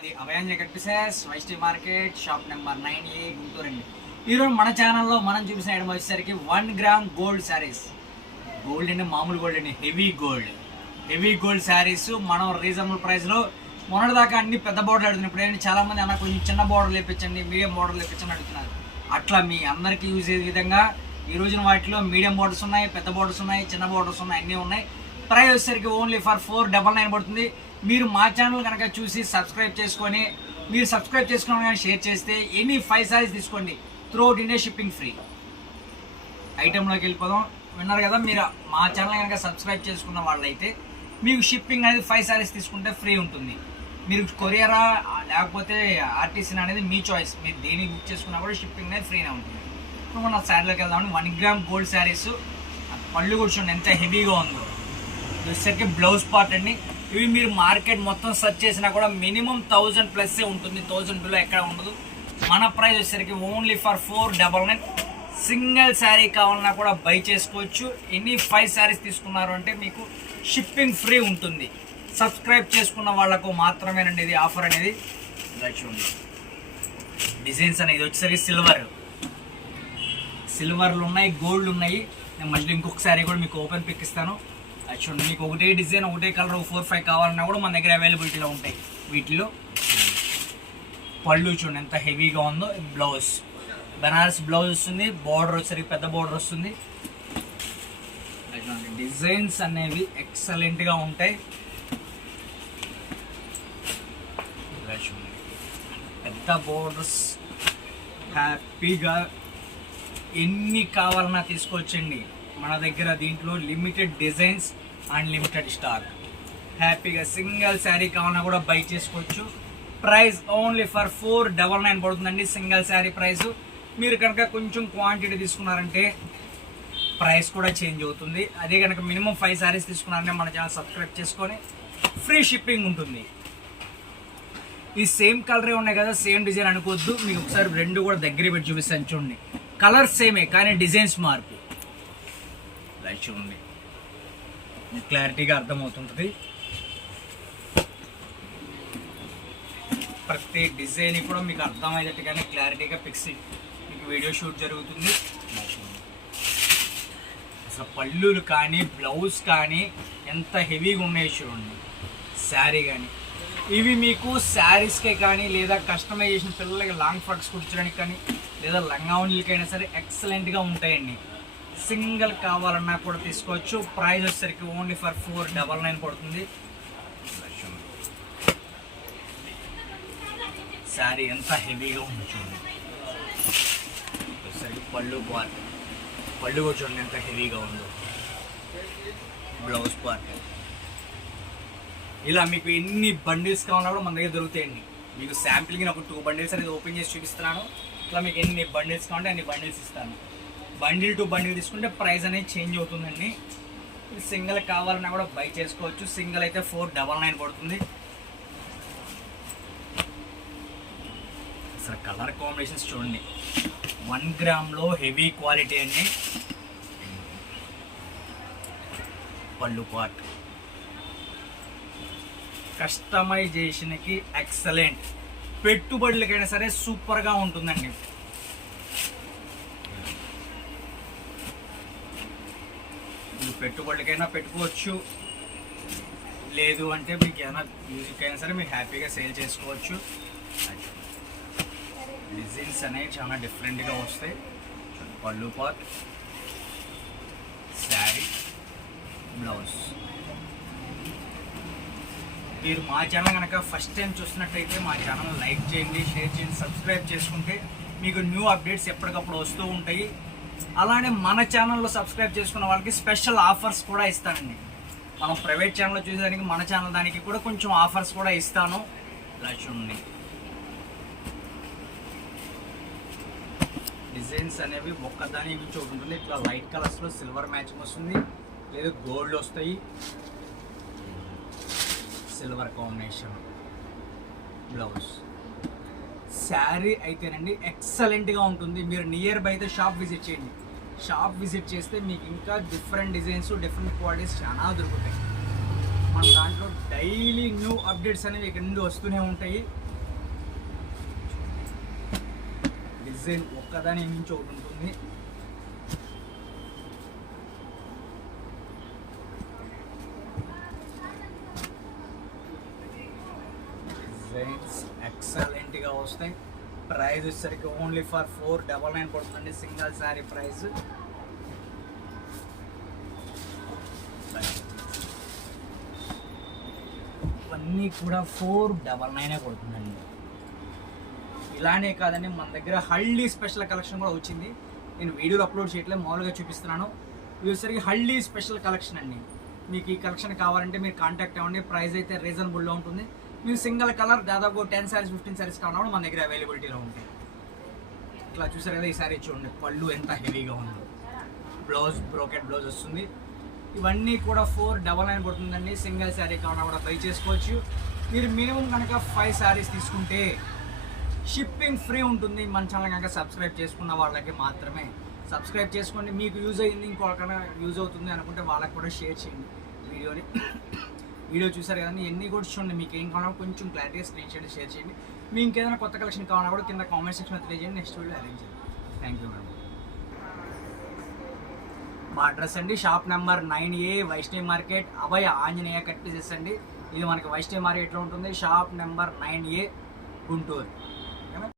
అది అభయాంజ కట్పిసెస్ వైస్టీ market shop number 9A Guntur అండి. ఈరోజు మన ఛానల్లో మనం చూపిన ఐటమ్ వచ్చేసరికి 1 గ్రామ్ గోల్డ్ శారీస్. గోల్డ్ అంటే మామూలు గోల్డ్ అండి, హెవీ గోల్డ్ శారీస్ మనం రీజనబుల్ ప్రైస్లో. మొన్నటిదాకా అన్ని పెద్ద బోర్డర్లు అడుగుతున్నాయి. ఇప్పుడు ఏంటి చాలామంది అన్న కొంచెం చిన్న బోర్డర్లు వేయించండి, మీడియం బోర్డర్లు వేయించండి అడుగుతున్నారు. అట్లా మీ అందరికీ యూజ్ అయ్యే విధంగా ఈ రోజున వాటిలో మీడియం బోర్డర్స్ ఉన్నాయి, పెద్ద బోర్డర్స్ ఉన్నాయి, చిన్న బోర్డర్స్ ఉన్నాయి, అన్నీ ఉన్నాయి. ప్రైస్ వచ్చేసరికి ఓన్లీ ఫర్ 499 పడుతుంది. మీరు మా ఛానల్ కనుక చూసి సబ్స్క్రైబ్ చేసుకొని, మీరు సబ్స్క్రైబ్ చేసుకున్న కానీ షేర్ చేస్తే ఎనీ 5 సారీస్ తీసుకోండి, త్రూఅవుట్ ఇండియా షిప్పింగ్ ఫ్రీ. ఐటెంలోకి వెళ్ళిపోదాం. విన్నారు కదా, మీరు మా ఛానల్ కనుక సబ్స్క్రైబ్ చేసుకున్న వాళ్ళైతే మీకు షిప్పింగ్ అనేది 5 సారీస్ తీసుకుంటే ఫ్రీ ఉంటుంది. మీరు కొరియరా లేకపోతే ఆర్టీసీ అనేది మీ చాయిస్, మీరు దేనికి బుక్ చేసుకున్నా కూడా షిప్పింగ్ అనేది ఫ్రీనే ఉంటుంది. ఇప్పుడు మన శారీలోకి వెళ్దామండి. 1 గ్రామ్ గోల్డ్ శారీస్, పళ్ళు కూడా చూడండి ఎంత హెవీగా ఉందో. వచ్చేసరికి బ్లౌజ్ పార్ట్ అండి. ఇవి మీరు మార్కెట్ మొత్తం సెర్చ్ చేసినా కూడా మినిమం 1000 ప్లస్సే ఉంటుంది, 1000 బిలో ఎక్కడ ఉండదు. మన ప్రైస్ వచ్చేసరికి ఓన్లీ ఫర్ 499. సింగిల్ శారీ కావాలన్నా కూడా బై చేసుకోవచ్చు. ఎన్ని 5 శారీస్ తీసుకున్నారు అంటే మీకు షిప్పింగ్ ఫ్రీ ఉంటుంది. సబ్స్క్రైబ్ చేసుకున్న వాళ్ళకు మాత్రమేనండి ఇది ఆఫర్ అనేది. చూడండి డిజైన్స్ అనేది వచ్చేసరికి సిల్వర్లు ఉన్నాయి, గోల్డ్ ఉన్నాయి. నేను మళ్ళీ ఇంకొక శారీ కూడా మీకు ఓపెన్ పిక్ ఇస్తాను. అది చూడండి, మీకు ఒకటే డిజైన్ ఒకటే కలర్ 4-5 కావాలన్నా కూడా మన దగ్గర అవైలబిలిటీలో ఉంటాయి. వీటిలో పళ్ళు చూడండి ఎంత హెవీగా ఉందో. బ్లౌజ్ బనారస్ బ్లౌజ్ వస్తుంది, బార్డర్ వచ్చేసరికి పెద్ద బార్డర్ వస్తుంది. డిజైన్స్ అనేవి ఎక్సలెంట్గా ఉంటాయి. పెద్ద బోర్డర్స్, హ్యాపీగా ఎన్ని కావాలన్నా తీసుకోవచ్చండి మన దగ్గర. దీంట్లో limited designs and limited stock. హ్యాపీగా సింగిల్ శారీ కావాలన్నా కూడా బై చేసుకోవచ్చు. ప్రైస్ ఓన్లీ ఫర్ 499 పడుతుందండి సింగిల్ శారీ ప్రైస్. మీరు కనుక కొంచెం క్వాంటిటీ తీసుకున్నారంటే ప్రైస్ కూడా చేంజ్ అవుతుంది. అదే కనుక మినిమం 5 శారీస్ తీసుకున్నారంటే మన ఛానల్ సబ్స్క్రైబ్ చేసుకొని ఫ్రీ షిప్పింగ్ ఉంటుంది. ఈ సేమ్ కలరే ఉన్నాయి కదా, సేమ్ డిజైన్ అనుకోవద్దు. మీకు ఒకసారి రెండు కూడా దగ్గర పెట్టి చూపిస్తాను చూడండి. కలర్ సేమే కానీ డిజైన్స్ మార్పు. లైక్ చూడండి, మీకు క్లారిటీగా అర్థమవుతుంటుంది. ప్రతి డిజైన్ కూడా మీకు అర్థమయ్యేటట్టుగానే క్లారిటీగా పిక్స్ మీకు వీడియో షూట్ జరుగుతుంది. అసలు పళ్ళులు కానీ బ్లౌజ్ కానీ ఎంత హెవీగా ఉన్నాయి చూడండి. శారీ కానీ ఇవి మీకు శారీస్కే కానీ లేదా కస్టమైజేషన్ పిల్లలకి లాంగ్ ఫ్రాక్స్ కుర్చడానికి కానీ లేదా లంగావణీలకైనా సరే ఎక్సలెంట్గా ఉంటాయండి. సింగిల్ కావాలన్నా కూడా తీసుకోవచ్చు. ప్రైస్ వచ్చేసరికి ఓన్లీ ఫర్ 499 పడుతుంది. శారీ ఎంత హెవీగా ఉంది చూడండి. వచ్చేసరికి పళ్ళు కూడా చూడండి ఎంత హెవీగా ఉందో. బ్లౌజ్ పార్ట్ ఇలా మీకు ఎన్ని బండిల్స్ కావాలన్నా కూడా మన దగ్గర దొరుకుతాయండి. మీకు శాంపిల్కి ఒక 2 బండిల్స్ అనేది ఓపెన్ చేసి చూపిస్తున్నాను. ఇట్లా మీకు ఎన్ని బండిల్స్ కావాలంటే అన్ని బండిల్స్ ఇస్తాను. బండిల్ టు బండిల్ తీసుకుంటే ప్రైస్ అనేది చేంజ్ అవుతుందండి. సింగిల్ కావాలన్నా కూడా బై చేసుకోవచ్చు. సింగిల్ అయితే 499 పడుతుంది. అసలు కలర్ కాంబినేషన్స్ చూడండి. 1 గ్రామ్లో హెవీ క్వాలిటీ అండి. పళ్ళు పార్ట్ కస్టమైజేషన్కి ఎక్సలెంట్, పెట్టుబడులకైనా సరే సూపర్గా ఉంటుందండి. మీరు పెట్టుబడులకైనా పెట్టుకోవచ్చు, లేదు అంటే మీకు ఏమైనా మ్యూజిక్ అయినా సరే మీకు హ్యాపీగా సేల్ చేసుకోవచ్చు. డిజైన్స్ అనేవి చాలా డిఫరెంట్గా వస్తాయి. పళ్ళు పార్ట్, శారీ, బ్లౌజ్. మీరు మా ఛానల్ కనుక ఫస్ట్ టైం చూస్తున్నట్టయితే మా ఛానల్ లైక్ చేయండి, షేర్ చేయండి, సబ్స్క్రైబ్ చేసుకుంటే మీకు న్యూ అప్డేట్స్ ఎప్పటికప్పుడు వస్తూ ఉంటాయి. అలానే మన ఛానల్లో సబ్స్క్రైబ్ చేసుకున్న వాళ్ళకి స్పెషల్ ఆఫర్స్ కూడా ఇస్తానండి. మనం ప్రైవేట్ ఛానల్లో చూసేదానికి మన ఛానల్ దానికి కూడా కొంచెం ఆఫర్స్ కూడా ఇస్తాను. ఇలా చూడండి, డిజైన్స్ అనేవి ఒక్కదాని నుంచి ఒకటి ఉంటుంది. ఇట్లా లైట్ కలర్స్లో సిల్వర్ మ్యాచింగ్ వస్తుంది, లేదా గోల్డ్ వస్తాయి. Silver combination blouse. శారీ అయితేనండి ఎక్సలెంట్గా ఉంటుంది. మీరు నియర్ బై అయితే షాప్ విజిట్ చేయండి. షాప్ విజిట్ చేస్తే మీకు ఇంకా డిఫరెంట్ డిజైన్స్, డిఫరెంట్ క్వాలిటీస్ చాలా దొరుకుతాయి. మన దాంట్లో డైలీ న్యూ అప్డేట్స్ అనేవి ఇక్కడ నుండి వస్తూనే ఉంటాయి. డిజైన్ ఒక్కదాని మించి ఒకటి ఉంటుంది. డిజైన్స్ ఎక్సలెంట్గా వస్తాయి. ప్రైస్ వచ్చేసరికి ఓన్లీ ఫర్ 499 పడుతుందండి సింగిల్ శారీ ప్రైస్. ఇవన్నీ కూడా 499 పడుతుందండి. ఇలానే కాదండి, మన దగ్గర హల్దీ స్పెషల్ కలెక్షన్ కూడా వచ్చింది. నేను వీడియోలో అప్లోడ్ చేయట్లేదు, మామూలుగా చూపిస్తున్నాను. ఇది వచ్చేసరికి హల్దీ స్పెషల్ కలెక్షన్ అండి. మీకు ఈ కలెక్షన్ కావాలంటే మీరు కాంటాక్ట్ అవ్వండి. ప్రైస్ అయితే రీజనబుల్లో ఉంటుంది. మీరు సింగిల్ కలర్ దాదాపు 10 శారీస్ 15 శారీస్ కావాలన్నా మన దగ్గర అవైలబిలిటీలో ఉంటాయి. ఇట్లా చూసారు కదా, ఈ శారీ చూడండి, పళ్ళు ఎంత హెవీగా ఉందో. బ్లౌజ్ బ్రోకెట్ బ్లౌజ్ వస్తుంది. ఇవన్నీ కూడా 499 పడుతుందండి. సింగిల్ శారీ కావాలన్నా కూడా బై చేసుకోవచ్చు. మీరు మినిమం కనుక 5 శారీస్ తీసుకుంటే షిప్పింగ్ ఫ్రీ ఉంటుంది. మన ఛానల్ కనుక సబ్స్క్రైబ్ చేసుకున్న వాళ్ళకి మాత్రమే. సబ్స్క్రైబ్ చేసుకోండి. మీకు యూజ్ అయ్యింది, ఇంకొకరికైనా యూజ్ అవుతుంది అనుకుంటే వాళ్ళకి కూడా షేర్ చేయండి వీడియోని. వీడియో చూసారు కదండి, ఎన్ని కూడా చూడండి. మీకు ఏం కావాలో కొంచెం క్లారిటీగా స్క్రీన్ షాట్ షేర్ చేయండి. మీకు ఇంకేదైనా కొత్త కలెక్షన్ కావాలన్నా కూడా కింద కామెంట్ సెక్షన్లో తెలియజేయండి. నెక్స్ట్ వీడియో అరేంజ్ చేయండి. Thank you madam. మా అడ్రస్ అండి shop number 9A Vaishnavi market, Abhaya Anjaneya cut pieces అండి. ఇది మనకి వైష్ణవి మార్కెట్లో ఉంటుంది. Shop number 9A Guntur.